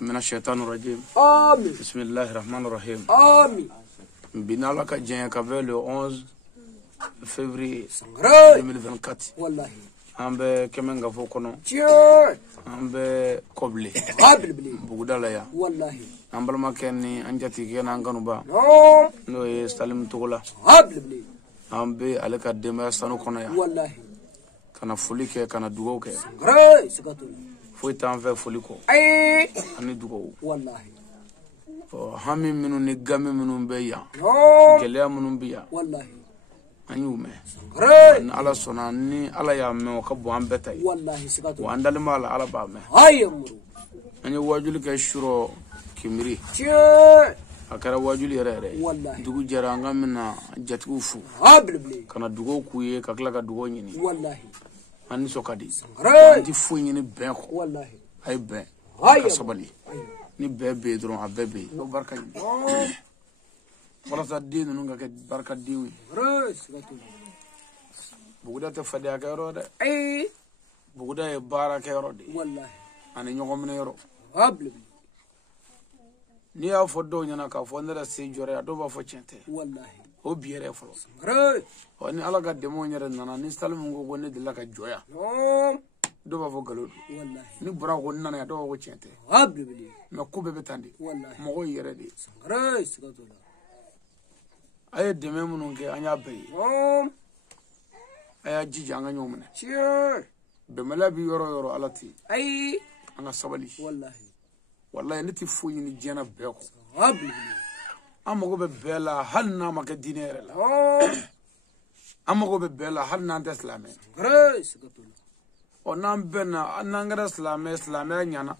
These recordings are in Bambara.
من الشيطان الرجيم. آمين. بسم الله الرحمن الرحيم. آمين. بنالك جاي كافي le 11 février 2024. والله. Ambe kemenga fokono. Ambe koble. Koble. Bugudala ya. Wallahi. Ambalma kenni anjati kena nganuba. No ye Salim Togola. Koble. Ambe aleka dema sanu kono ya. Wallahi. Kana fulike kana dugo ke. Sikatul. Foi tanve fuliko. Ani dugo. Wallahi. Hami minu ni game minu beya. Gelea minu beya. Wallahi. Anyume. Ala sona ni ala ya me o kabo ambeta yi. Wallahi sikatul. Wa andal mala ala ba me. Ayamuru. Anyi wajuli ke shuro kimiri. Akara wajuli rere. Wallahi. Dugu jara ngamina jatufu. Kana dugo kuye kakla ka dugo nyini. Wallahi. Ani sokadi. Anti fu nyini ben ko. Wallahi. Ay ben. Kasabali. Ni bebe dron a bebe. No barka yi. Wala sa dinu nunga ke barka diwi. Buguda te fadi aka yoro de. Buguda e baraka yoro de. Wallahi. Ani nyogomne yoro. Ni ya fodo nyana ka fo ndara se jore ado ba fo chente. Wallahi. O biere folo. Oni ala ga demo nyere nana ni salmu ngo gone de la ka joya. Do ba fo galodu. Wallahi. Ni bura go nana ya do go chente. Me ko bebe tande. Wallahi. Mo go yere de. Sikatula. Aye deme munun ke anya be. Aya jiji anga nyomne. Be mala bi yoro alati. Anga sabali. Wallahi. Wallahi niti fu ni jena be ko. Amago be bela halna maka dinere la. Amago be bela halna ante islame. Sikatula. O nam bena anangara islame nyana.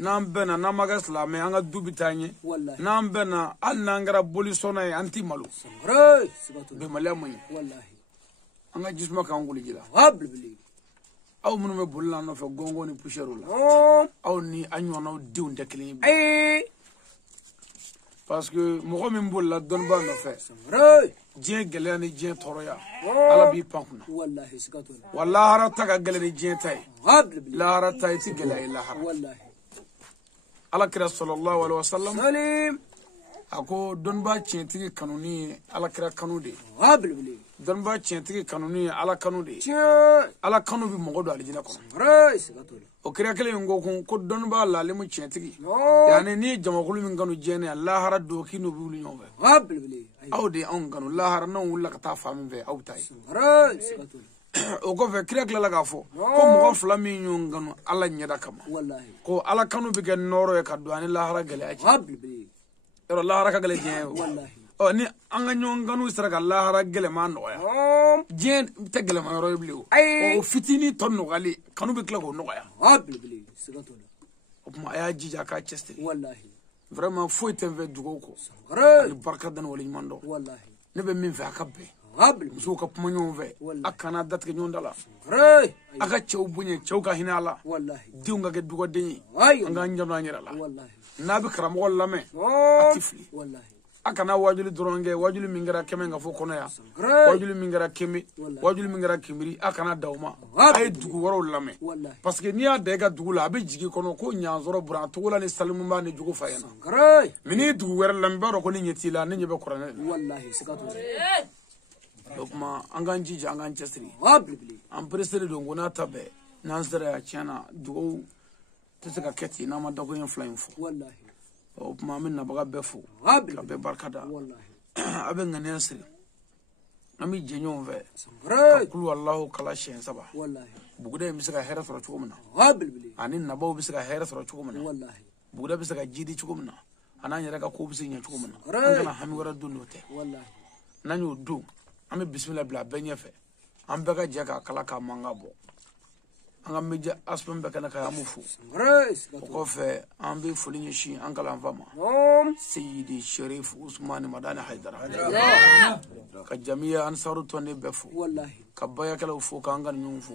Nam bena namaga islame anga dubitanye. Wallahi. Nam bena anangara bolisona anti malu. Sikatula. Be mala mani. Wallahi. Anga jisma ka nguli jila. Aw munu me bulla no fe gongo ni pusheru la. Aw ni anyo na diw ndekli. Parce que mo min bulla don ba no fe. Dien gele ni dien toroya. Ala bi pankuna. Wallahi sikatula. Wallahi harata ka gele ni dien tay. La harata ti gele ila har. Wallahi. Ala kira sallallahu alaihi wasallam. Salim. Ako don ba tientigi kanuni ala kira kanude. Don ba tientigi kanuni ala kanude. Ala kanu bi mogodo alijina kono. O kira kele ngo ko don ba la lemu tientigi. Yani ni jamakulu min kanu jene Allah hara do kinu bi wulu nyombe. Awde on kanu Allah hara non wulla ka ta famin ve awtay. O ko fe kira kala ga fo ko mo fla mi nyon kanu ala nyada kama. Wallahi. Ko ala kanu bi gen noro e kaddu ani Allah hara gele aji. Ero Allah hara gele jen. Wallahi. O ni anga nyonganu sira Allah hara gele ma no ya. Jen te gele ma ro ibli o fitini ton no gali kanu be kla ko no ya. Sikatula. O ma ya jija ka cheste. Wallahi. Vraiment faut te ve dugo ko. Ni barka dan wala mando. Wallahi. Ne be min fe akabbe. Muso ka puma nyon ve. Akana datke nyondala. Aka chew bunye chew ka hinala. Wallahi. Diunga ke dugo denyi. Anga njana nyira la. Wallahi. Nabi karamo lame. Atifli. Wallahi. Akana wajuli dronge wajuli mingara kemenga fo kono ya wajuli mingara kemi wajuli mingara kimiri akana dawma ay dugu woro lame parce que niya dega dugu la be jigi kono ko nyanzoro bura to wala ni salimu ba ni jugo fayena mini dugu wero lambe ro ko ni nyeti la ni nyebe korane wallahi sikatu dokma anganji jangan chesri am presere do ngona tabe nanzara ya chana dugu tesaka keti na ma dogo yen flying fo wallahi o ma min na baga befu ka be barkada wallahi aben ngane asri ami jenyon ve kulu wallahu kala shen saba wallahi bugude mi saka hera soro chukumna anin na bawo bi saka hera soro chukumna wallahi bugude bi saka jidi chukumna ananya raka ko bi sinya chukumna ngana hami wara dunote wallahi nanyo du ami bismillah bla benye fe am bega jeka kala ka manga bo anga meja aspen be kana ka amufu ko fe ambi fulinye shi angala mvama Sayyidi Sharif Usman Madani Haidara ka jamia ansaru tonne befu wallahi ka baya kala fu ka ngan nyumfu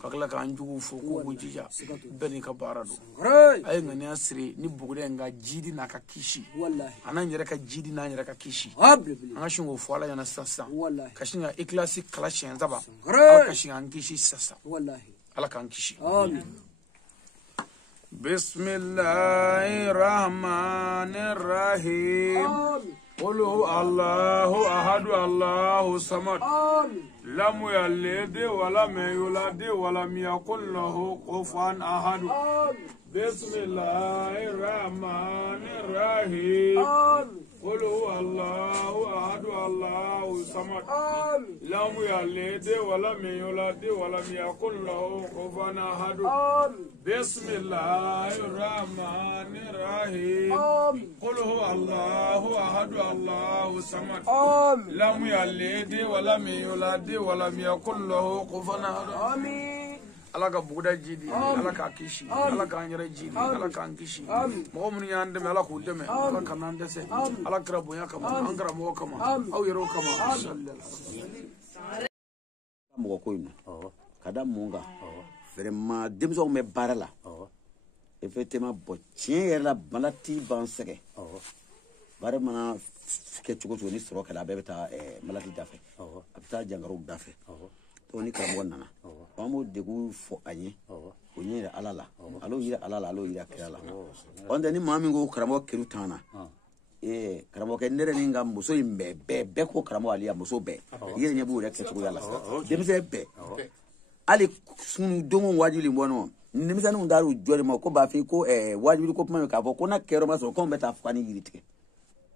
ka kala ka anjugu fu ko gujija beni ka barado ay ngani asri ni bugude nga jidi na ka kishi wallahi anan yere ka jidi na yere ka kishi anga shingo fu ala yana sasa wallahi ka shinga ikhlasi kala shenza ba ka shinga ankishi sasa wallahi ala ka ankishi amin بسم الله الرحمن الرحيم قل هو الله أحد الله الصمد لم يلد ولم يولد ولم يكن له كفوا أحد بسم الله الرحمن الرحيم قل هو الله أحد الله الصمد لم يلد ولم يولد ولم يكن له كفوا أحد بسم الله الرحمن الرحيم قل هو الله أحد الله الصمد لم يلد ولم يولد ولم يكن له كفوا أحد ala ka buguda jidi ala ka kishi ala ka nyere jidi ala ka kishi mo mun yande me ala ku deme ala ka nan dese ala kra boya kama angara mo kama aw yero kama mo ko ino kada munga vraiment demso me barala effectivement bo tien la balati bansege bare mana ke chugo ni soro kala be beta malati dafe abta jangaro dafe to ni kala wonna Amo degu fo anye o nyira alala alo yira alala alo yira kirala onda ni mami ngo karamo kiru tana karamo ke ndere ni ngam muso imbe be ko karamo ali muso be yire nyebu rek ko yalla demse be ali sunu dongo wajili mbono nimisa nu ndaru jore mo ko ba fi ko wajili ko pama ka ko na kero maso ko beta fukani yiri tike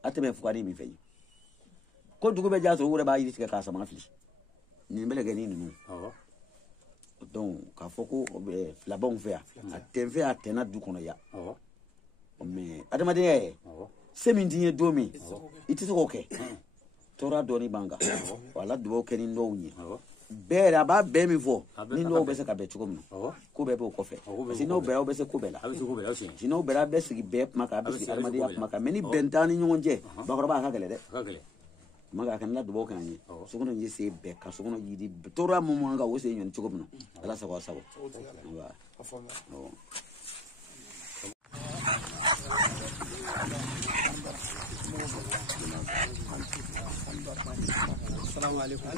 atebe fukani mi feyi ko dugo be jaso wure ba yiri tike ka sama fi ni mbele gani ni donc ka foko la bon faire a tenve a tena du kono ya mais adamade semindie domi itito oke tora doni banga wala do ke ni no nyi bera ba be mi fo ni no be se ka be chukom ko be ko fe sino bera be se ko bela sino bera be se be maka be se adamade ya maka meni bentani nyonje ba ko ba ka gele de maga kan la dubo kan ni so kono yi se be ka so kono yidi tora mo nga wo se nyon chugo no ala sa ko sa ko wa assalamu alaikum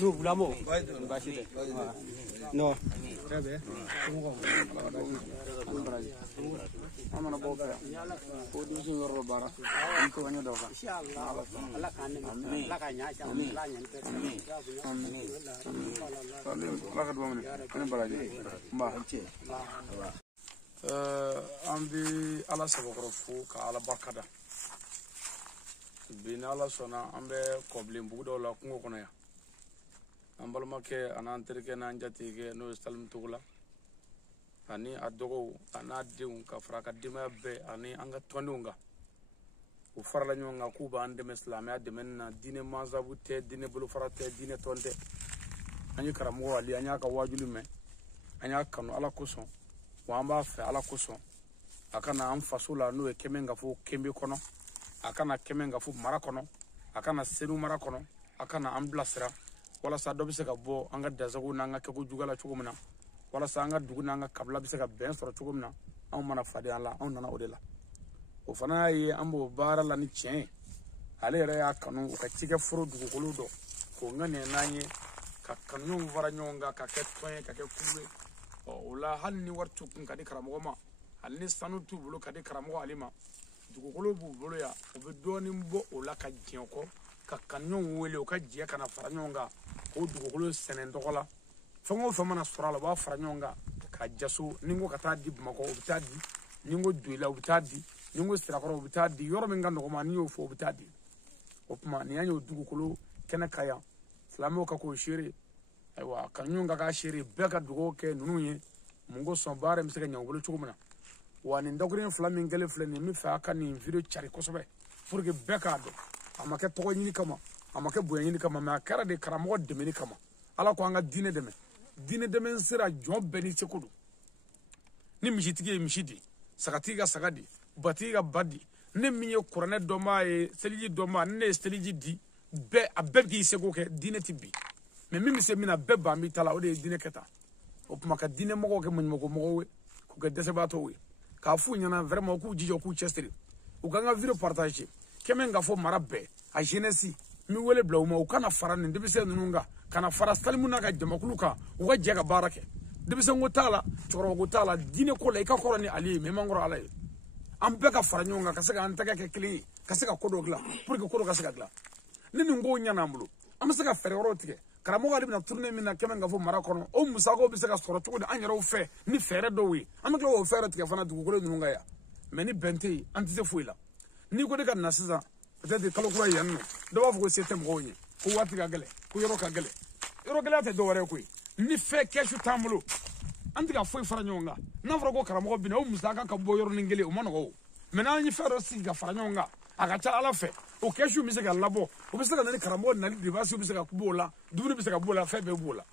Nous voulons non très bien amana boga ko du sin woro bara ko wanyo do ka inshallah Allah kan Allah ka nya cha Allah nya te amin Allah ka do mun kan baraje mba ambi ala sabakoro fu ka ala barkada bina ala sona ambe koblin bugudo la kungo kono ya ambal make anan terke nan jati ke no salim tugula ani adogo anadiun ka fraka dima be ani anga tonunga u farla nyonga kuba ande islam ya de menna dine mazabu te dine bulu farate dine tonde ani karamo ali anya ka wajulu me anya kanu ala kuson wamba fe ala kuson akana am fasula no e kemenga fu kembe kono akana kemenga fu mara kono akana senu mara kono akana am blasra wala sa do bise ka bo anga dazagu nanga ke ko jugala chugumna wala sa anga duguna anga kabla bise ka ben soro chugumna am mana fade ala on nana odela o fana yi ambo bara la ni chen ale re ya kanu ka chike furo dugu kuludo ko ngane nanye ka kanu vara nyonga ka ketwen ka ke kuwe o la halni wartu kun kadi karamo ma halni sanutu bulu kadi karamo alima dugu kulubu bulu ya o be doni mbo o la ka jenko ka kanu wele o ka je kana fara nyonga o dugu kulu senen dogola fongo famana surala ba fara nyonga ka jasu ningo kata di mako o bitadi ningo duila o bitadi ningo sirakoro o bitadi yoro menga no ma ni o fo bitadi o kuma ni yanyo dugukolo kena kaya silamo ka ko shiri aywa kanyunga ka shiri beka dugo ke nunu ye mungo son bare mi se ka nyangolo chugumna wani ndogrin flamin gele fleni mi fa aka ni video chari kosobe furge beka do amake to nyini kama amake boye nyini kama ma kara de karamo de meni kama ala ko anga dine deme nsira jon beni sekudu ni mishitigi mishidi sagatiga sagadi batiga badi ne minye kurane doma e seliji doma ne seliji di be abebgi sego ke dine tibi me mimi se mina beba mi tala o de dine keta o puma ka dine mogo ke munmo we ku ke dese bato we ka fu nyana vraiment ku jijo ku chesteri u ganga video partage kemen ga fo marabe a jeunesse mi wele bla uma u kana fara ne de se nunga kana fara salimuna ka jamakuluka u ga jega barake de se ngotala choro ngotala dine ko le ka koroni ali me mangoro ala ambe ka fara nyonga ka se ka antaka ke kli ka se ka kodo gla pour que kodo ka se ka gla nini ngo nyana ambulo am se ka fere rotike karamo ga libna tourner mina kemen ga fo marakono o musago bi se ka soro tuko de anyaro fe ni fere do wi am ka o fere tike fana dugo ko nunga ya meni bente anti se fuila ni ko de ka nasiza peut-être kalo ko yanno do ba fo système ko nyi ko wati ga gele ko yoro ka gele te do wore ko ni fe keshu tambulo anti ka foi fara nyonga na fara ko karamo bi na o musaga ka bo yoro ningele o manogo mena ni fere si ga fara nyonga aga cha ala fe o keshu mi se ka labo o bi se ka nani karamo na li basi o bi se ka kubola dubuni bi se ka bola fe be bola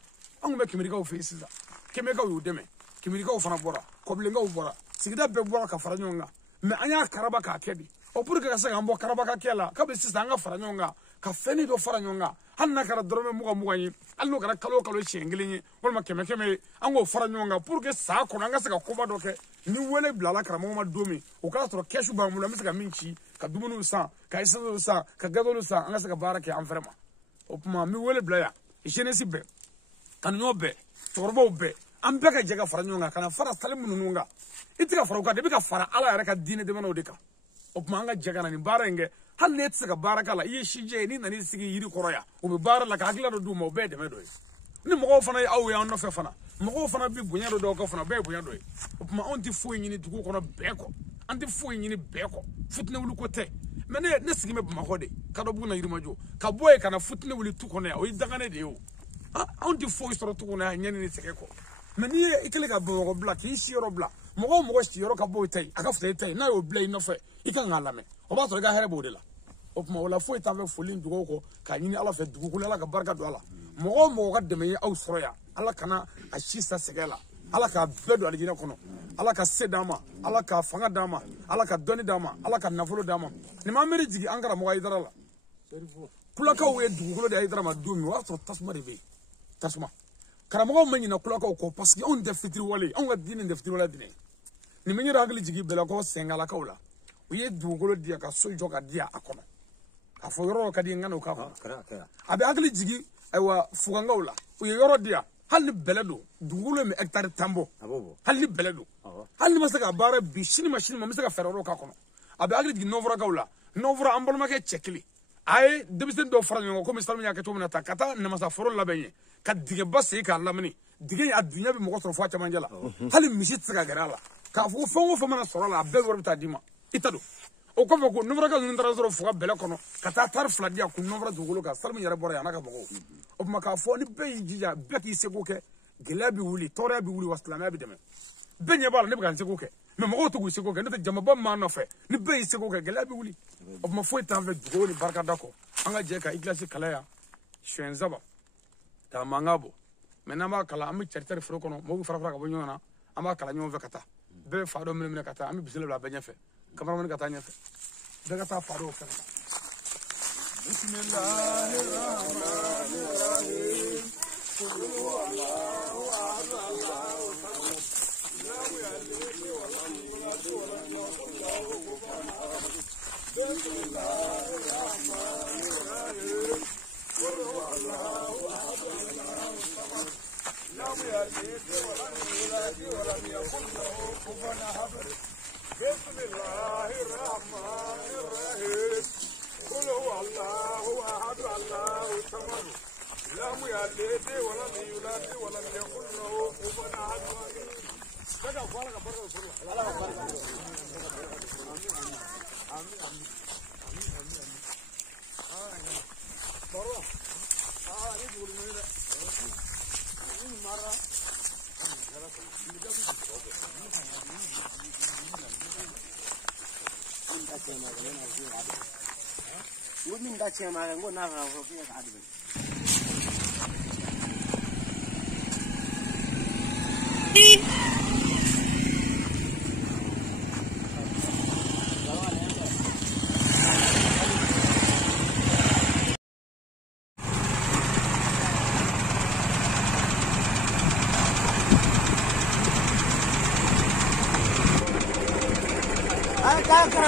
angu me kimirika o fe siza kemeka o deme kimirika o fana bora koblenga o bora sigida be bora ka fara nyonga me anya karaba ka kedi o pour que ka se ambo karaba ka kela ka be siza anga fara nyonga ka feni do fara nyonga hanna kara dorome muga yi alno kara kalo shengelinyi wala keme ango fara nyonga pour que sa ko anga se ka koba do ke ni wele blala karamo ma domi o ka tro keshu ba mula mi se ka minchi ka dumunu sa ka isado sa ka gadolu sa anga se ka barake am vraiment o puma mi wele blaya jeunesse be kan nyobe torbo be am be ka jega fara nyonga kana fara salimu nunga itika fara ka de be ka fara ala yare ka dine de mano de ka o puma anga jega na ni barenge hal ne se ka baraka la ye shije ni nani sigi yiri koroya o be bara la ka agla do mo be de medo ni mo fana awu ya no fe fana mo fana bi bunya do ko fana be bunya do o puma onti fo nyini tuko kono be ko anti fo nyini be ko futne wulu ko te mene ne sigi me buma ko de ka do bu na yiri majo ka boy kana futne wulu tuko ne o idagane de yo onti fo istro tuko na nyani ni sege ko meni ikele ka bo black isi yoro black mo si yoro ka boy tay aka fute tay na yo blay no fe ika ngalame o ba to ga here bo de la o puma wala fo ita ve folin dugo ko ka nyini ala fe dugo ko la ka barka do ala mo ga de me au soroya ala kana a shisa segela ala ka bedo alijina kono ala ka sedama ala ka fanga dama ala ka doni dama ala ka nafolo dama ni ma meri jigi angara mo ga idara la kula ka we dugo ko de idara ma do mi wa so tasma de be tasma karamo ma nyina kula ka ko parce que on de fitri wale on ga dinin de fitri wala dinin ni me nyira agli jigi bela ko sengala ka wala o ye dugo dia ka so joka dia akono ka fo yoro ka di ngano ka abi agli jigi aywa fuganga wala o ye yoro dia hal beledo dugulo me hectare tambo hal beledo hal masaka bara bi shini machine ma masaka ferro ka kono abi agli jigi novra ka wala novra ambol ma ke chekli ay debisen do franyo ko misal nya ke to mena takata na masa foro labenye ka dige basse ka lamni dige adunya bi mo ko so fa ta manjala hal mishit saka garala ka fu fo mana soro la be wor bita dima itado o ko ko numero ka ndara soro fu bele kono kata tar fladia ku numero dugulo ka salmi yare bora yana ka bogo o ma ka fo ni be jija be ki sego ke gelabi wuli tora bi wuli waslama bi deme be nya bala ne ba sego ke me mo to gu sego ke ne jama ba ma no fe ni be sego ke gelabi wuli o ma fo ta ve dugo ni barka dako anga je ka iglasi kala ya shenzaba ta mangabo mena ma kala am charter fro kono mo fara ka bo nyona ama kala nyon ve kata be fado mene kata am bisele la benya fe kamera mene kata nya fe be kata fado fe bismillahir rahmanir rahim qul huwallahu ahad allahu samad lam yalid wa lam yulad wa lam yakul lahu kufuwan ahad bismillahir rahmanir rahim qul huwallahu ahad allahu samad lam yalid wa lam yulad wa lam yakul lahu kufuwan ahad bismillahir rahmanir rahim قل هو الله احد الله الصمد لم يلد ولم يولد ولم يكن له كفوا احد Women that chairman and go now for admin.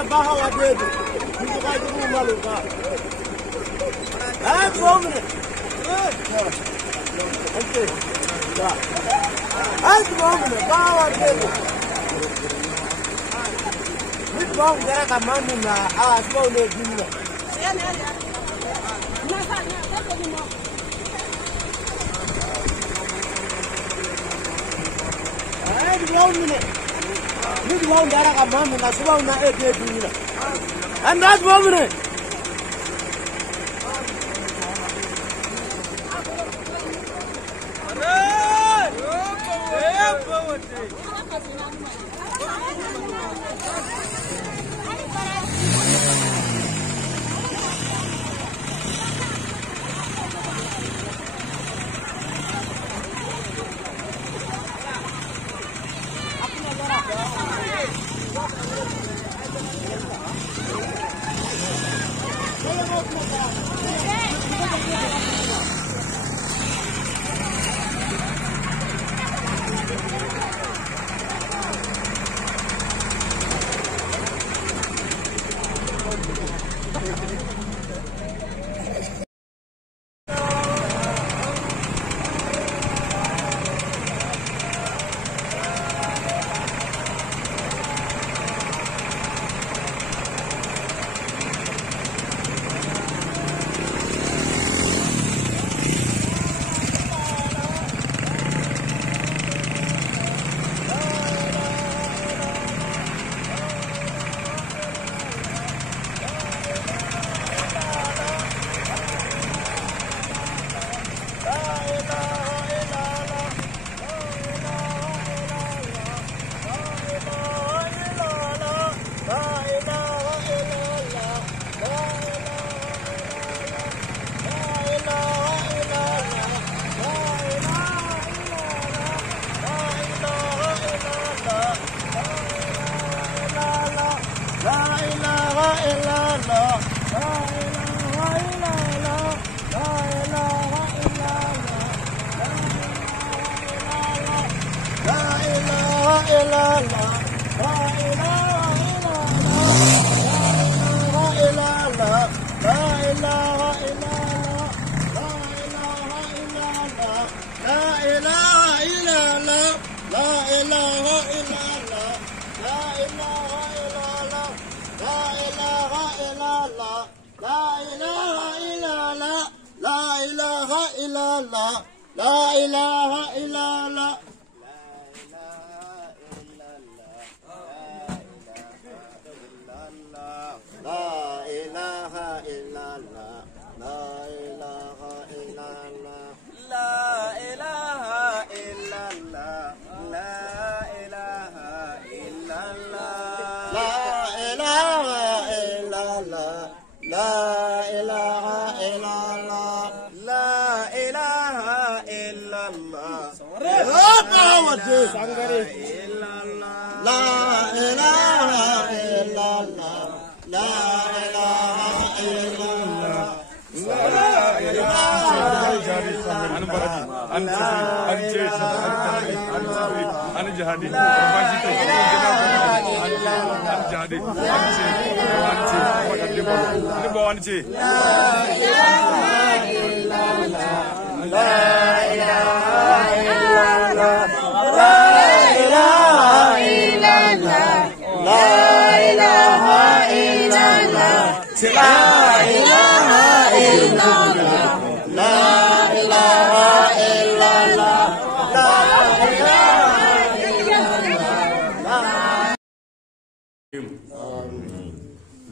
Bahawa dele, muito mais do que maluco. Vamos, né? Vamos, né? Bahawa dele. Muito bom, era que a mãe na boa de dinheiro. Vamos, né? Muito bom, era que a mãe na boa de dinheiro. And that woman.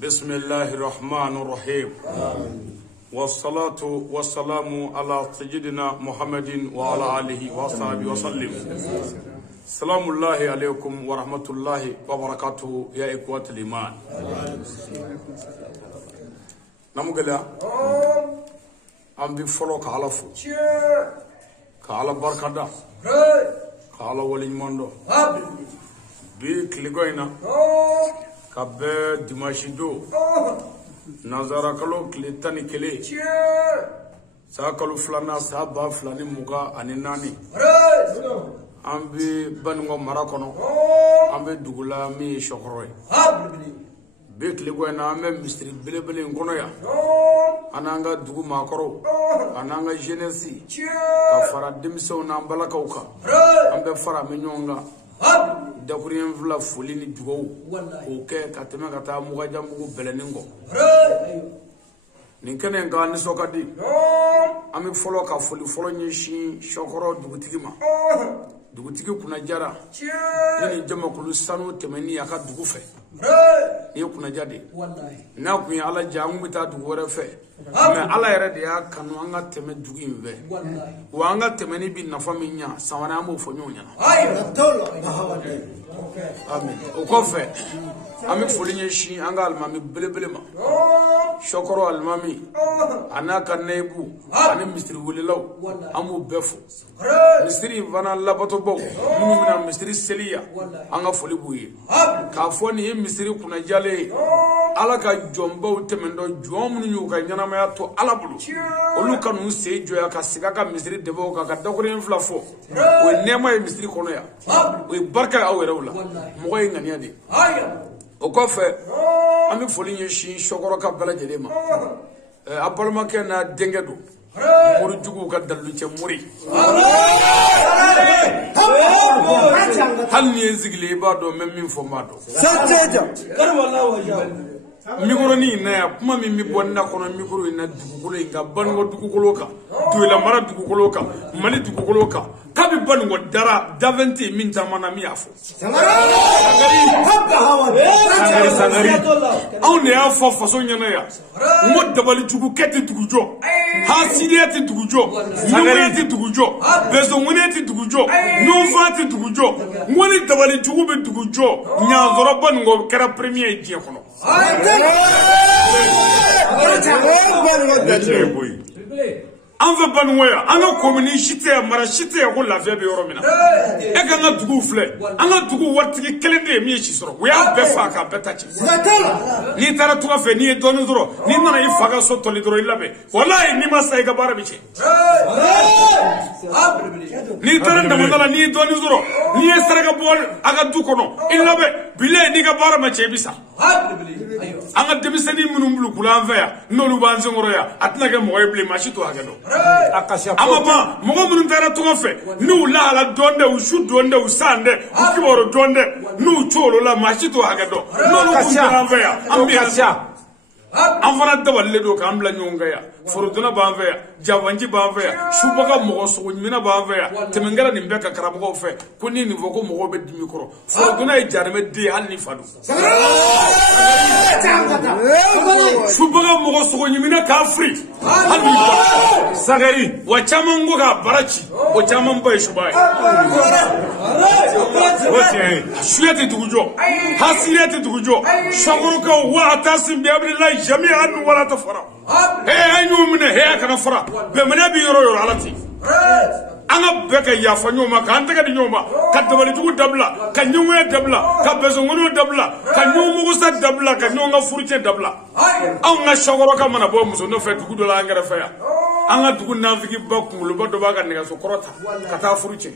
بسم الله الرحمن الرحيم والصلاة والسلام على سيدنا محمد وعلى آله وصحبه وسلم. سلام الله عليكم ورحمة الله وبركاته يا إخوة الإيمان. نمغلا أم بفلو كالفو كالا بركدا كالا ولي مندو بيك لغوينا كابي دماشيدو نظارة كلو كليتاني كلي ساكلو فلانا سابا فلاني موغا أنيناني أم ببنغو مراكونو أم بدوغلا مي شكروي بيك لغوينا أم مستري بلي بلي نكونويا أنانغا دوغو ماكرو أنانغا جينيسي كفارا دمسو نامبالا كوكا أم بفارا منيونغا دكورين فلا فوليني دوغو اوكي كاتما كاتا موغاجا موغو بلنينغو نينكن انغا نسوكادي امي فولو كا فولي فولو نيشي شوكورو دوغوتيما دوغوتيكي كونا جارا ني جما كلو سانو تمني ياكا دوغوفه يكونا جادي ناكو يالا جامو بتا دوغورا فه mais ala yɛrɛ de y'a kanu an ka tɛmɛ dugu in fɛ wa an ka tɛmɛ ni bi nafa min ɲa san wɛrɛ an b'o fɔ ɲɔgɔn ɲɛna amen o kɔfɛ an bɛ foli ɲɛsin an ka alimami belebele ma sɔkɔrɔ alimami a n'a ka nɛyibu ani misiri welelaw an b'o bɛɛ fo misiri fana labatɔbaw minnu bɛna misiri seliya an ka foli b'u ye k'a fɔ nin ye misiri kunnajalen ye ala ka jɔnbaw tɛmɛntɔ jɔn minnu y'u ka ɲɛnamaya to ala bolo olu ka n'u sen jɔya ka sigi a ka misiri dɛbɛw kan ka dakuruɲɛ fila fɔ o ye nɛɛma ye misiri kɔnɔ yan o ye barika ye aw yɛrɛw la mɔgɔ ye ŋaniya de o kɔfɛ an bɛ foli ɲɛsin sɔkɔrɔ ka bɛɛ lajɛlen ma a balimakɛ n'a denkɛ don morijuguw ka dalilucɛ mori hali ni ye n sigilen i b'a dɔn n bɛ min fɔ n b'a dɔn mikroni in na yan kuma min bɛ bɔ na kɔnɔ mikro in na dugukolo in kan Banikɔ dugukolo kan Doila mara dugukolo kan Mali dugukolo kan k'a bɛ Banikɔ dara dafɛn tɛ yen min caman na min y'a fɔ Sangari anw de y'a fɔ faso ɲɛna yan n ko dabalijugu kɛ tɛ dugu jɔ hasidiya tɛ dugu jɔ ɲɔgɔnya tɛ dugu jɔ bɛnsɔnŋoniya tɛ dugu jɔ ɲɔgɔnfan tɛ dugu jɔ n ko ni dabalijugu bɛ dugu jɔ ɲansɔrɔ Banikɔ kɛra premier ye diɲɛ kɔnɔ an fɛ Banikɔ yan an ka komini si tɛ yan mara si tɛ yan ko lafiya bɛ yɔrɔ min na e ka an ka duguw filɛ an ka dugu waritigi kelen de ye min ye si sɔrɔ u y'a bɛɛ faga k'a bɛɛ ta ci n'i taara tunga fɛ n'i ye dɔɔnin sɔrɔ n'i nana i fa ka so tɔli dɔrɔn i labɛn walayi n'i ma sa i ka baara bɛ tiɲɛ n'i taara damada la n'i ye dɔɔnin sɔrɔ n'i ye saraka bɔ a ka du kɔnɔ i labɛn bilayi n'i ka baara ma tiɲɛ i bɛ sa an ka denmisɛnnin minnu bulu kula an fɛ yan n'olu b'an senkɔrɔ yan a tɛna kɛ mɔgɔ ye bilen maa si to hakɛ dɔn a ma ban mɔgɔ minnu taara tunga fɛ n'u lahala dɔn dɛ u su dɔn dɛ u san dɛ u kibaru dɔn dɛ n'u coolo la maa si to hakɛ dɔn n'olu kun taara an fɛ yan an bɛ yan an fana dabalilen don k'an bila ɲɔgɔn kan yan forodonna b'an fɛ yan jabanji b'an fɛ yan subaga mɔgɔ sogo ɲumina b'an fɛ yan tɛmɛnkɛla nin bɛɛ ka karamɔgɔw fɛ ko ni nin fɔ ko mɔgɔw bɛ dimi kɔrɔ forodonna ye jarimɛ den hali ni fa don subaga mɔgɔ sogo ɲumina k'a firi hali ni fa Sangari wa caman ko k'a bara ci o caman ba ye suba ye o tiɲɛ ye suya tɛ dugu jɔ hasidiya tɛ dugu jɔ sɔkɔrɔkaw wa a taa sin biabililayi jamiya nu wala ta fara an y'u minɛ hɛya kana fara bɛnbaliya bɛ yɔrɔ o yɔrɔ ala ten an ka bɛɛ ka yafa ɲɔgɔn ma k'an tɛgɛ di ɲɔgɔn ma ka dabalijugu dabila ka ɲɔgɔnya dabila ka bɛnsɔnŋoniw dabila ka ɲɔgɔn mugusa dabila ka ɲɔgɔn ka furucɛ dabila anw ka sɔkɔrɔka mana bɔ muso nɔfɛ dugu dɔ la an kɛrɛfɛ yan an ka dugu nafigiba kunkoloba dɔ b'a ka nɛgɛso kɔrɔ ta ka taa furucɛ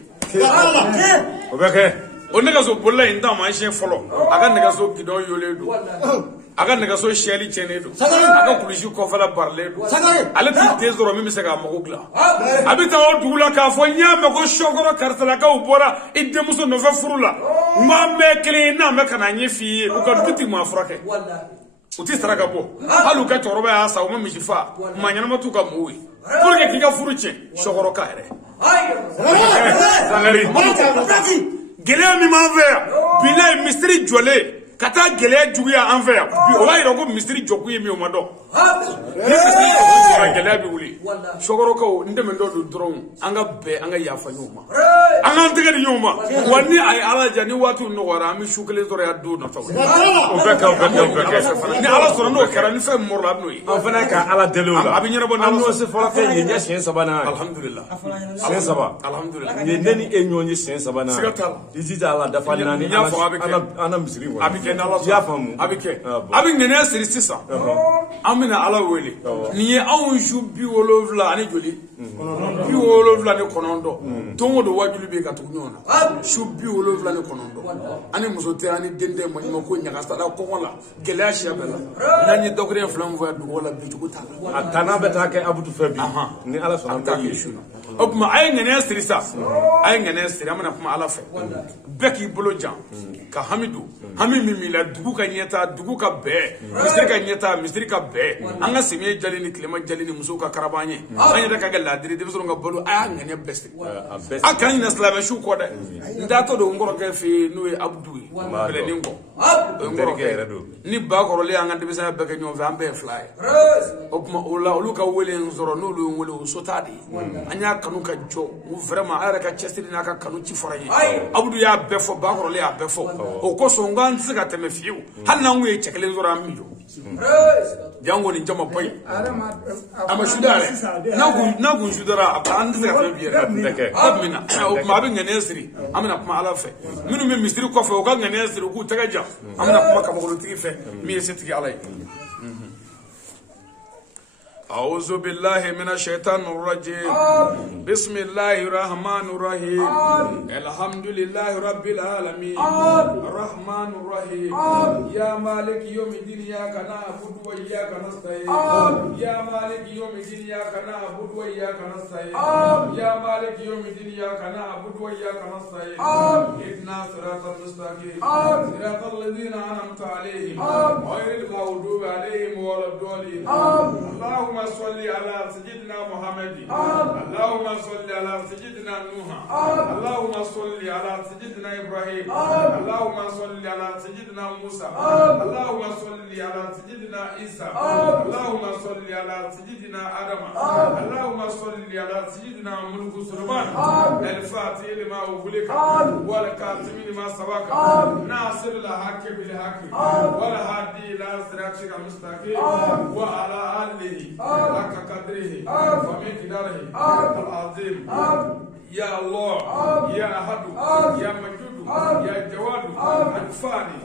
o bɛ kɛ o nɛgɛso bolila in ta maa siɲɛ fɔlɔ a ka nɛgɛso gidɔn yolen don a ka nɛgɛso siyɛli tiɲɛnen don a ka kulusi kɔfɛla barilen don ale t'i den sɔrɔ min bɛ se k'a mago dilan a bɛ taa o dugu la k'a fɔ n y'a mɛn ko sɔkɔrɔ karisalakaw bɔra i denmuso nɔfɛ furu la n b'a mɛn kelen ye n'a mɛn ka na ɲɛ f'i ye u ka du ti maa furakɛ u ti saraka bɔ hali u ka cɛkɔrɔba y'a sa u ma misi faa maa ɲɛnama t'u ka mɔgɔw ye pour que k'i ka furu tiɲɛ sɔkɔrɔ ka yɛrɛ Sangari gɛlɛya min b'an fɛ yan bilayi misiri jɔlen kata gele juguya an fɛ yan o b'a yira ko misiri jɔkun ye min o ma dɔn gɛlɛya bɛ wuli sɔkɔrɔkaw n dɛmɛ dɔ don dɔrɔn an ka bɛn an ka yafa ɲɔgɔn ma an k'an tɛgɛ di ɲɔgɔn ma wa ni a ye ala diya ni waatiw nɔgɔyara an bɛ su kelen sɔrɔ yan don nataw o bɛ kɛ ni ala sɔnna n'o kɛra ni fɛn mɔrɔ la a bɛ n'o ye an fana ka ala deli o la a bɛ ɲɛnabɔ n'an n'o se fɔlɔ fɛn ye ɲɛ siɲɛ 3 nan alhamdulillah siɲɛ 3 alhamdulillah ni ne ni e ɲɔgɔn ye siɲɛ 3 nan siga t'a la i jija ala dafa naani an na misiri kɔnɔ a bɛ kɛ n'ala sɔnna i y'a faamu a bɛ kɛ a bɛ ŋɛnɛ siri sisan an bɛna ala wele nin ye anw su 70 ani joli 70 ni 9 don o don wajulu bɛ ka tugu ɲɔgɔn na su 70 ni 9 ani muso tɛ ani den tɛ maɲuman ko ɲagasala kɔngɔ la gɛlɛya siya bɛɛ la n'an ye dɔgɔkɛ fila min fɔ yan dugu la bi cogo t'a la a taa n'a bɛ taa kɛ abudu fɛ bi ni ala sɔnna an bɛ taa kɛ su la o tuma a ye ŋɛnɛ siri sa a ye ŋɛnɛ siri an bɛna kuma ala fɛ bɛɛ k'i bolo jan ka hami don hami min b'i la dugu ka ɲɛtaa dugu ka bɛɛ misiri ka ɲɛtaa misiri ka bɛɛ an ka samiyɛ jali ni tilema jali ni musow ka karaba an ye an yɛrɛ ka kɛ laadiri denmisɛnw ka balo a y'a ŋɛnɛ bɛɛ siri a kana ɲinɛ silamɛ su kɔ dɛ n taatɔ don n kɔrɔkɛ fɛ yen n'o ye abudu ye bɛlɛnin kɔ o ye n kɔrɔkɛ yɛrɛ don ni ba kɔrɔlen y'an ka denmisɛnya bɛɛ kɛ ɲɔgɔn fɛ an bɛɛ ye fila ye o tuma o la olu ka wele in sɔrɔ n'olu ye n wele o so t'a de ye an y'a kanu ka jɔ vraiment a yɛrɛ ka cɛsiri n'a ka kanu ci fɔra n ye abudu y'a bɛɛ fɔ ba kɔrɔlen y'a bɛɛ fɔ o kosɔn n ko an tɛ se ka tɛmɛ fiyewu hali n'an kun ye cɛ kelen sɔrɔ an bɛ jɔ jango ni jama boy a ma suda yɛrɛ n'a kun sudara an tɛ se ka fɛn bi yɛrɛ a mina o tuma a bɛ ŋɛnɛ siri an bɛna kuma ala fɛ minnu bɛ misiri kɔfɛ u ka ŋɛnɛ siri u k'u tɛgɛ jan an bɛna kuma kabakolotigi fɛ min ye setigi ala ye أعوذ بالله من الشيطان الرجيم بسم الله الرحمن الرحيم الحمد لله رب العالمين الرحمن الرحيم يا مالك يوم الدين إياك نعبد وإياك نستعين يا مالك يوم الدين إياك نعبد وإياك نستعين يا مالك يوم الدين إياك نعبد وإياك نستعين اهدنا الصراط المستقيم صراط الذين أنعمت عليهم غير المغضوب عليهم ولا الضالين اللهم صل على سيدنا محمد اللهم صل على سيدنا نوح اللهم صل على سيدنا ابراهيم اللهم صل على سيدنا موسى اللهم صل على سيدنا عيسى اللهم صل على سيدنا ادم اللهم صل على سيدنا ملك سليمان الفاتح لما أغلق والكاتم لما سبق ناصر الحق بالحق والهادي الى صراطك المستقيم وعلى اله حق قدره ومقداره العظيم يا الله يا أحد يا مجود يا جواد الفاني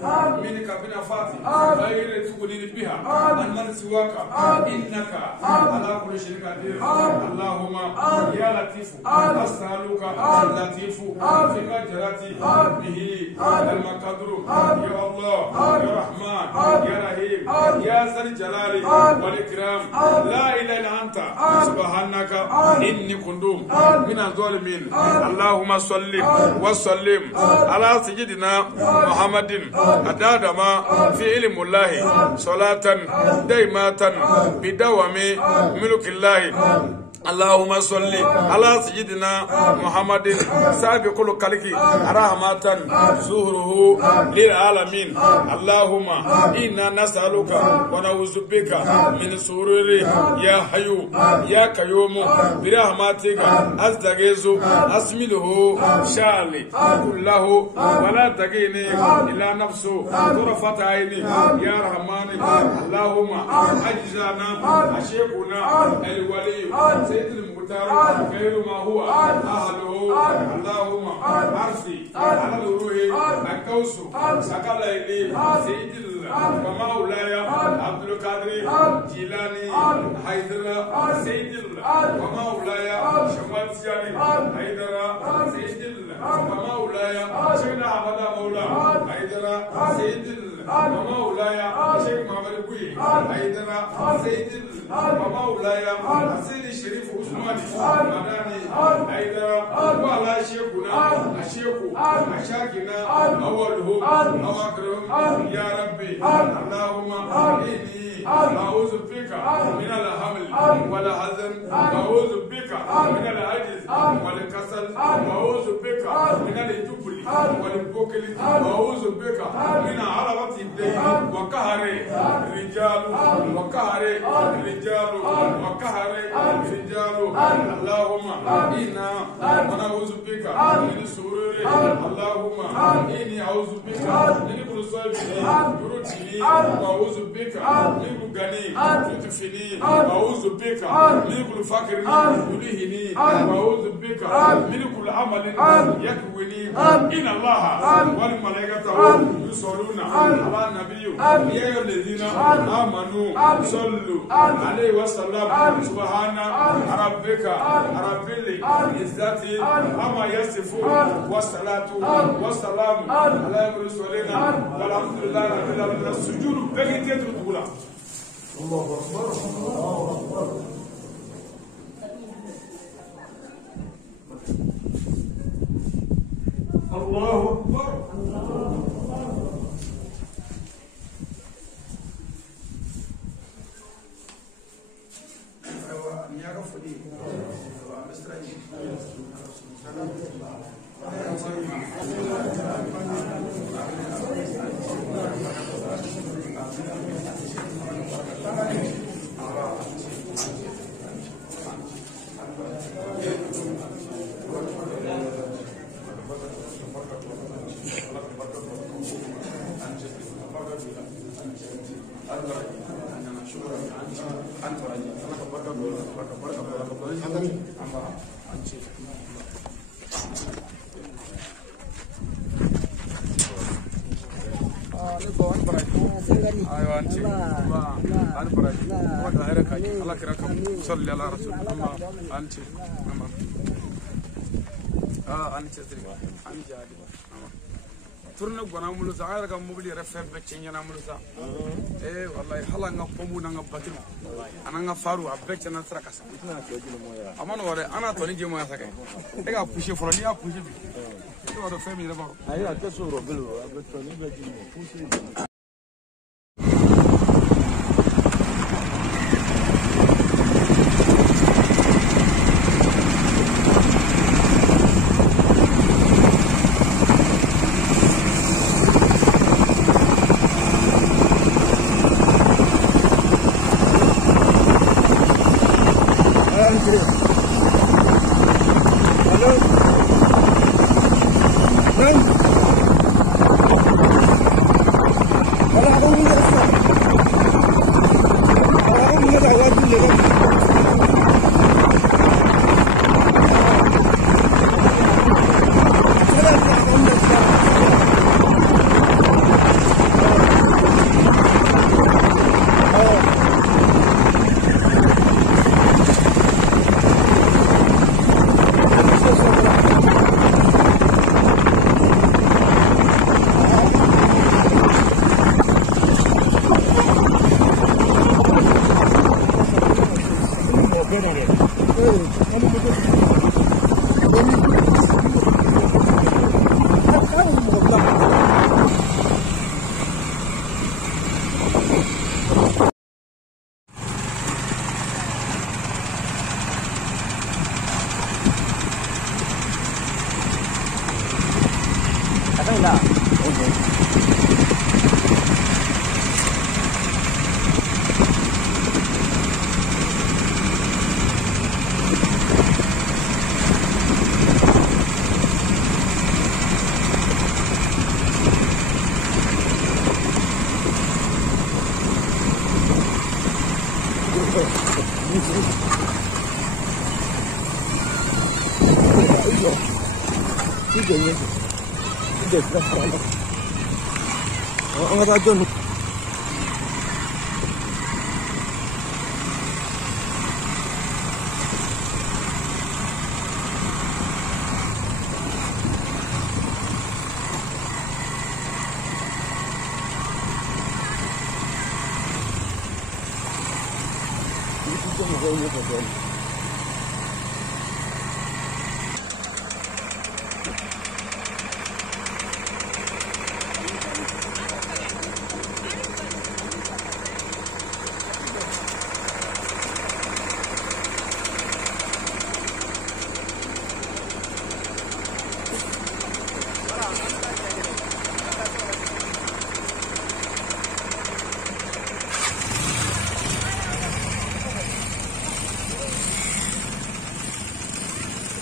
منك بنا فاتي غير تقدير بها عن من سواك إنك على كل شيء قدير اللهم يا لطيف أسألك اللطيف في مجرتي به المقدر يا الله يا رحمن يا رحيم يا ذا الجلال والإكرام لا إله إلا أنت سبحانك إني كنت من الظالمين اللهم صل وسلم على سيدنا محمد عدد ما في علم الله صلاة دائمة بدوام ملك الله اللهم صل على سيدنا محمد سابق الخلق رحمة ظهوره للعالمين اللهم إنا نسألك ونعوذ بك من سرور يا حي يا قيوم برحمتك أستغيث أسمله شالي كله ولا تكلني إلى نفسه طرفة عيني يا رحمن اللهم أجزانا أشيخنا الولي سيد المختار خير ما هو أهله اللهم أرسي على الروح الكوس سكال إلي سيد ومولاي عبد القادر جيلاني حيدر سيد ومولاي شمال سياري حيدر سيد ومولاي شيخنا أحمد مولا حيدر سيد ومولاي شيخ محمد بوي حيدر سيد ومولاي سيد الشريف عثمان مداني حيدر وعلى شيخنا الشيخ مشاكنا أولهم أواخرهم يا ربي اللهم إني أعوذ بك من الحمل والحزن وأعوذ بك من العجز والكسل وأعوذ بك من الجبن والبخل وأعوذ بك من عرضة الدين وقهر الرجال اللهم إنا ونعوذ بك من السرور اللهم إني أعوذ بك من كل صيف يردني وأعوذ بك من كل غني يطفني وأعوذ بك من كل فقر يلهني وأعوذ بك من كل عمل يكويني إن الله والملائكة يصلون على النبي يا أيها الذين آمنوا صلوا عليه وسلم سبحان ربك رب العزة عما يصفون والسلام على المرسلين والحمد لله رب العالمين. السجود بقيت تقول الله أكبر الله أكبر. الله أكبر. صلي على رسول الله. أنت أنت جادي turne gona mulu sa ay ga mobili refer be cinya mulu sa wallahi hala nga komu nga batil ana nga faru abbe cena sra kasa amano wore ana to ni jemo ya sakay e ga pushe foro ni a pushe bi to wado femi le ba ayo ateso ro belu abbe to ni be jemo pushe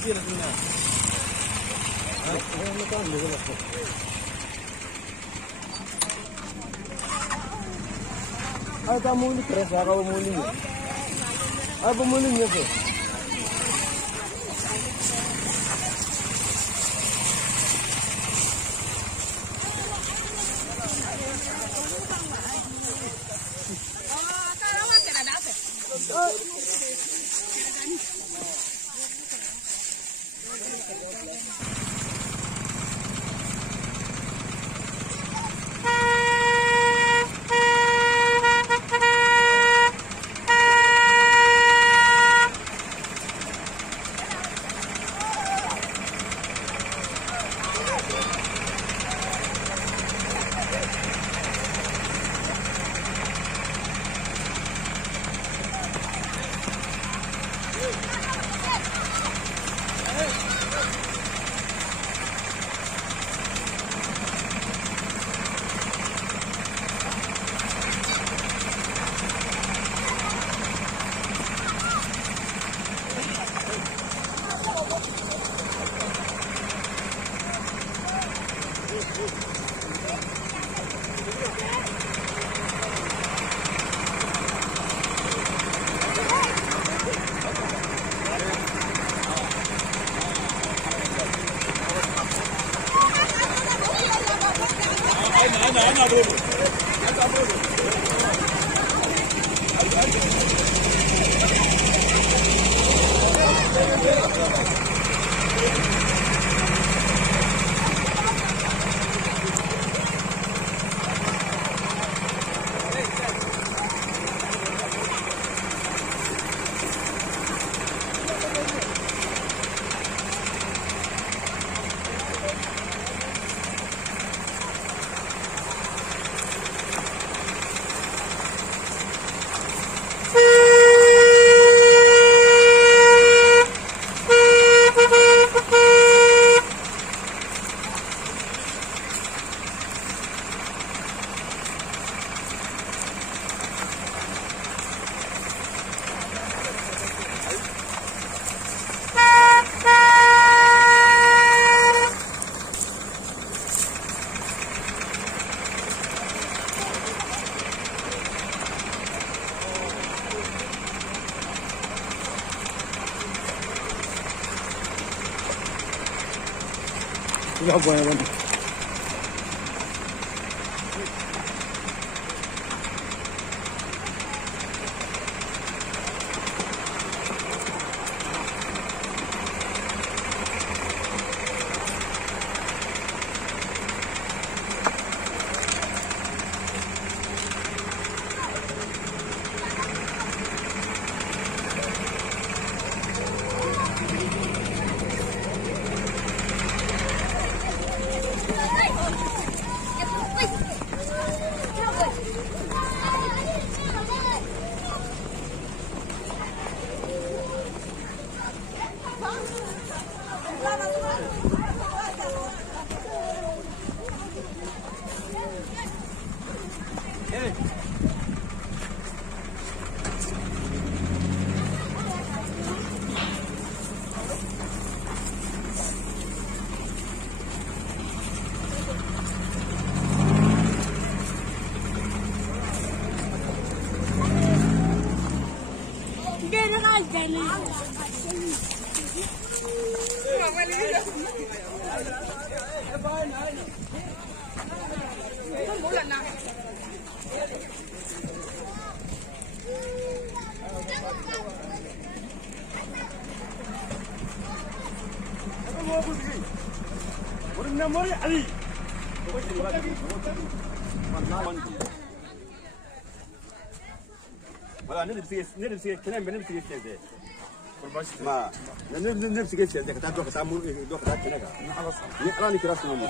Ada muli kerja kau muli. Apa mulinya tu? Ya bueno, bueno. Voilà, nous sommes كلام بنمسك الشيء ما نمسك الشيء ده كتاب كتاب مو ده كتاب كنا خلاص نقرأني كراس نومي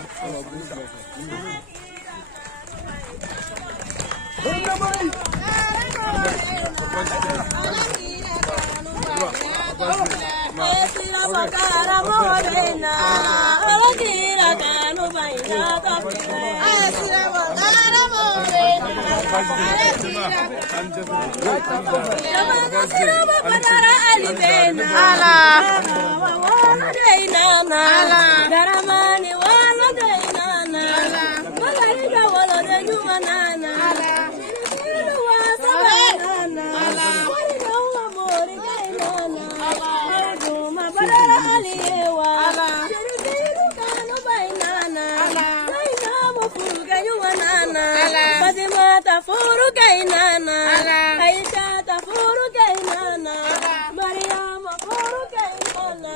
Ala nana Daramani wala nana Magariga wala juma nana Shirikiru wasaba nana Wariga wamori nana Arjuma badara aliyewa Shirikiru kanu bay nana Zaina mufuga juma nana Fatima tafuru kay nana Aisha tafuru kay nana Maryam tafuru kay nana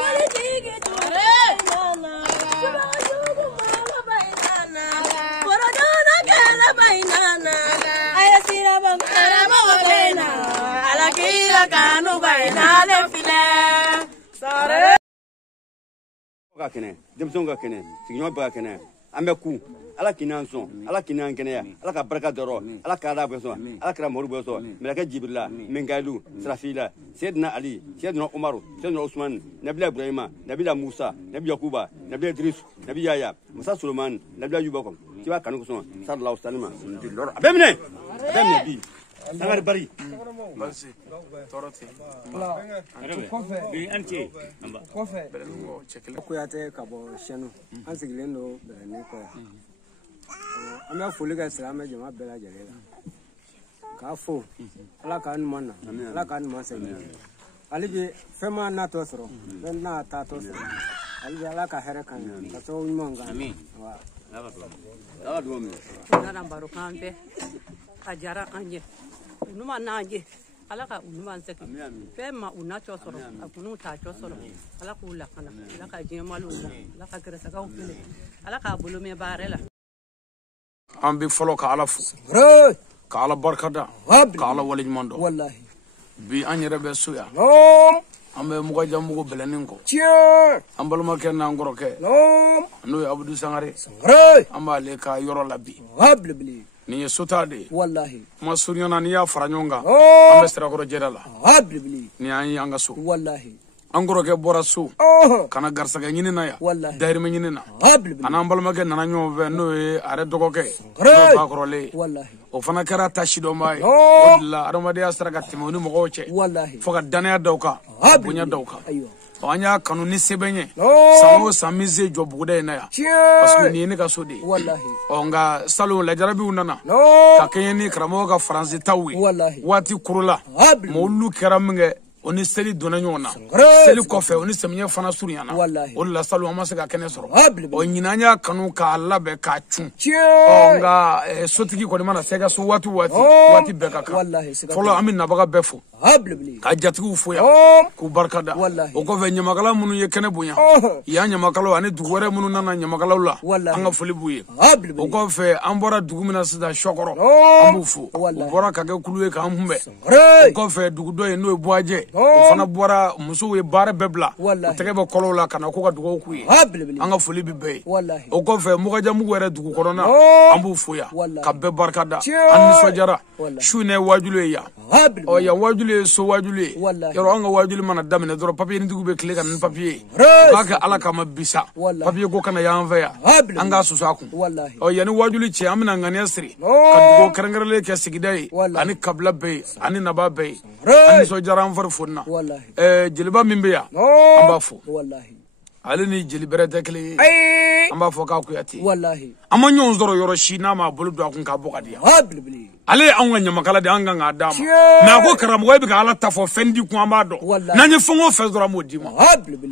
Politiki turu nana Subajugu mala bay nana Borodona kala bay nana Ayasira bamara mawalena Alakira kanu bay nale file Sare Ka kene demson ka kene signor ba kene ameku ala kinanson ala kinan kene ya ala ka baraka doro ala ka da beso ala kra moru beso melaka jibrila mengailu srafila sayyidina ali sayyidina umaru sayyidina usman nabila ibrahima nabila musa nabila yakuba nabila idris nabila yahya musa sulaiman nabila yubakom kiwa kanu so sallallahu alaihi wasallam dilor abemne bi sangar bari basi toroti bi anti Kofe kuyate kabo shenu ansigilen do bereni ko ame fuli ga salama jama bela jalela ka fo ala ka numa na ala ka numa se alije fema na to soro na ta to soro alije ala ka here kan ka so nyonga amin wa ala do mi na baro kambe ajara anje numa na anje ala ka unuma nseki fema unacho soro akunu tacho soro ala ku la kana ala ka jemalu ala ka gresa ka ukule ala ka bulume barela an bɛ fɔlɔ ka ala fo ka ala barikada ka ala waleɲuman dɔn wallahi bi an yɛrɛ bɛ so yan an bɛ mɔgɔjamugu bɛlɛnin kɔ an balimakɛ n'an kɔrɔkɛ n'o ye abudu sangare an b'ale ka yɔrɔ la bi nin ye sota de ye wallahi kuma surunyana n'i y'a fara ɲɔgɔn kan an bɛ sirakɔrɔ jɛda la nin y'an ye an ka so wallahi an kɔrɔkɛ bɔra so kana garisɛgɛ ɲini na yan dayirimɛ ɲini na a n'an balimakɛ nana ɲɔgɔn fɛ n'o ye a yɛrɛ dɔgɔkɛ n'o ba kɔrɔlen ye o fana kɛra tasidɔnba ye o de la adamadenya sera ka tɛmɛ o ni mɔgɔw cɛ fo ka danaya da u kan bonya da u kan an y'a kanu ni sɛbɛn ye san o san min se jɔ buguda in na yan parce que nin ye ne ka so de ye nka salon lajarabiw nana ka kɛɲɛ ni karamɔgɔ ka faransi taw ye waati kurula mɛ olu kɛra min kɛ o ni seli donna ɲɔgɔn na seli kɔfɛ o ni samiyɛ fana surunyana o de la salon an ma se ka kɛnɛ sɔrɔ ɲinan an y'a kanu k'a labɛn k'a cun nka sotigi kɔni mana se ka so waati bɛɛ ka kan fɔlɔ an bɛ nabaga bɛɛ fo ka jatigiw fo yan k'u barikada o kɔfɛ ɲamakala minnu ye kɛnɛ bonya yan ɲamakalaw ani dugu wɛrɛ minnu nana ɲamakalaw la an ka foli b'u ye o kɔfɛ an bɔra dugu min na sisan sɔkɔrɔ an b'u fo u bɔra ka kɛ kulu ye k'an kunbɛn o kɔfɛ dugu dɔ ye n'o ye buwajɛ o fana bɔra musow ye baara bɛɛ bila u tɛgɛ bɛ kɔlɔw la ka na ko ka dugawu k'u ye an ka foli bɛ bɛɛ ye o kɔfɛ mɔgɔjamugu yɛrɛ dugu kɔnɔna an b'u fo yan ka bɛɛ barikada an nisɔndiyara su ne wajulu ye yan yan wajulu ye so wajulu ye yɔrɔ an ka wajulu mana daminɛ dɔrɔn papiye nitigiw bɛ tile ka ni papiye ye u b'a kɛ ala kama bisa papiye ko kana y'an fɛ yan an k'a susu a kun yanni wajulu cɛ an bɛna ŋaniya siri ka dugawu kɛrɛnkɛrɛnlen kɛ sigida ye ani kabila bɛɛ ye ani naba bɛɛ ye an nisɔndiyara an fari foni na jeliba min bɛ yan an b'a fo ale ni jeli bɛrɛ tɛ kelen ye an b'a fɔ k'a kuyate an ma ɲɔgɔn sɔrɔ yɔrɔ si n'a m'a bolo don a kun k'a bɔ ka di yan ale ye anw ka ɲamakala de an kan k'a d'a ma mɛ a ko karamɔgɔ e bɛ ka ala ta fɔ fɛn di kun an b'a dɔn n'an ye fɛn o fɛn sɔrɔ an b'o d'i ma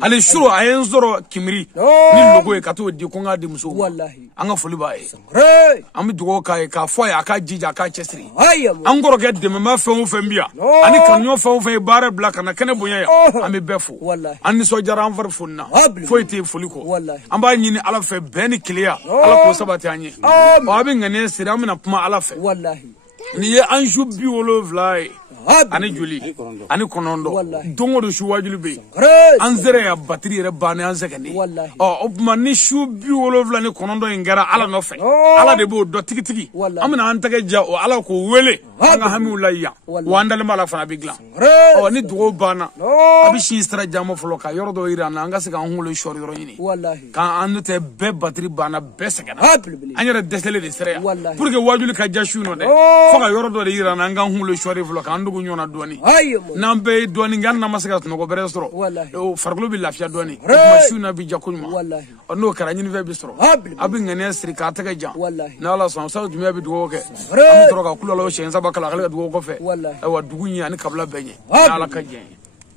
ale suro a ye n sɔrɔ kimiri ni logo ye ka t'o di ko n k'a di musow ma an ka foli b'a ye an bɛ dugawu k'a ye k'a fɔ a ye a k'a jija a k'a cɛsiri an kɔrɔkɛ dɛmɛba fɛn o fɛn bɛ yan ani kanuɲɔgɔn fɛn o fɛn ye baara bila ka na kɛnɛ bonya yan an bɛ bɛɛ fo an nisɔndiyara an fari foni na foyi tɛ foli kɔ an b'a ɲini ala fɛ bɛn ni keleya ala k'o sabati an ye a bɛ ŋaniya siri an bɛna kuma ala fɛ nin ye an su 70 ye ani joli ani kɔnɔntɔn don o don su wajulu bɛ yen an sera ya batiri yɛrɛ bannen an sɛgɛnnen o tuma ni su 70 ni kɔnɔntɔn in kɛra ala nɔfɛ ala de b'o dɔn tigitigi an bɛna an tɛgɛ ja o ala k'o wele anga hamu la ya wanda le mala fana bigla o ni dugo bana abi shi stra jamo folo ka yordo irana anga se kan hulo shori ro yini wallahi kan anu te be batterie bana be se kana anyere desele de sere pour que wajuli ka jashu no de fo ka yordo de irana anga hulo shori folo ka andugo nyona doni nambe doni ngan na masaka no go berestro o farglo bi lafia doni mashuna bi jakunma wallahi ono karanyini ve bistro abi ngane sri ka ta ga ja na ala so so dumi abi dugo ke am toro ka kulalo shenza bakala kala dugo ko fe wa dugunya ani kabla benye ala ka je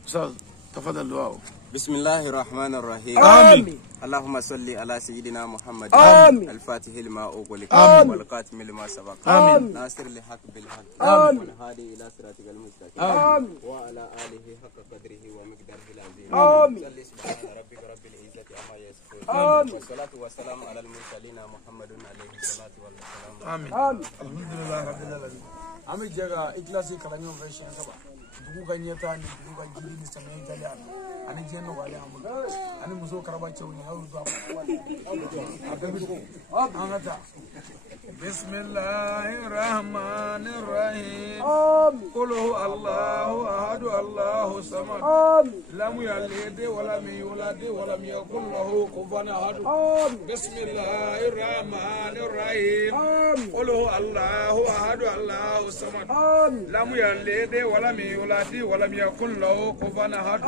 so tafadhal du'a بسم الله الرحمن الرحيم آمين اللهم صل على سيدنا محمد الفاتح لما أغلق والقاتم لما سبق ناصر الحق بالحق والهادي إلى صراطك المستقيم وعلى آله حق قدره ومقداره العظيم صل سبحان ربك رب العزة عما يصفون والصلاة والسلام على المرسلين محمد عليه الصلاة والسلام آمين الحمد لله رب العالمين ami jaga iklasi kalanyo version saba dugu ga nyeta ni dugu ga jiri ni samay italiano ani jenno wale amul ani muso karaba chawni hawu do amata bismillahir rahmanir rahim qul huwa allahu ahad allahu samad lam yalid wa lam yulad wa lam yakul lahu kufuwan ahad bismillahir rahmanir rahim qul huwa allahu ahad allahu samad lam yalid wa lam yulad wa lam yakul lahu kufuwan ahad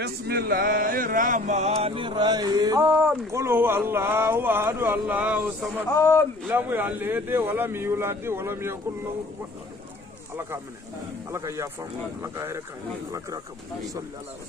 bismillahir rahmanir rahim qul huwa allahu ahad allahu samad lam yalid wa lam yulad wa lam yakul lahu kufuwan ahad Allah ka amene Allah ka yafa Allah ka yarka Allah ka rakam sallallahu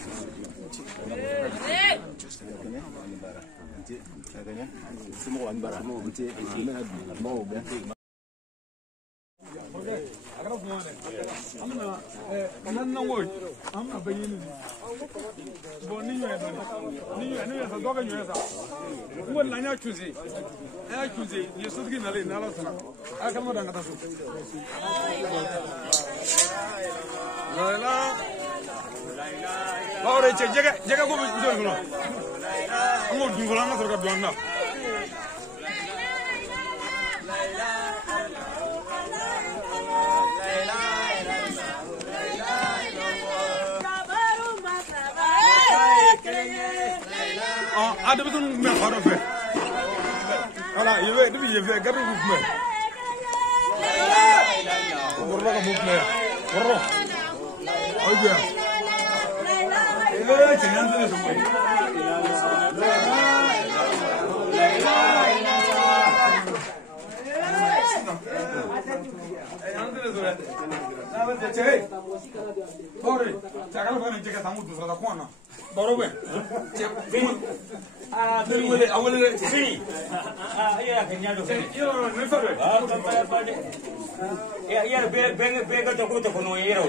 ada betul me kharo fe ala yewe dibi yewe gabi bu me gorro ka bu me gorro oya ele chenan de so me Bore, jangan lupa nih jaga tamu tuh serta kuana. Baru ben. Dulu awal sini. Iya kayaknya tuh. Iya, nafsu. Iya, beng toko no iya.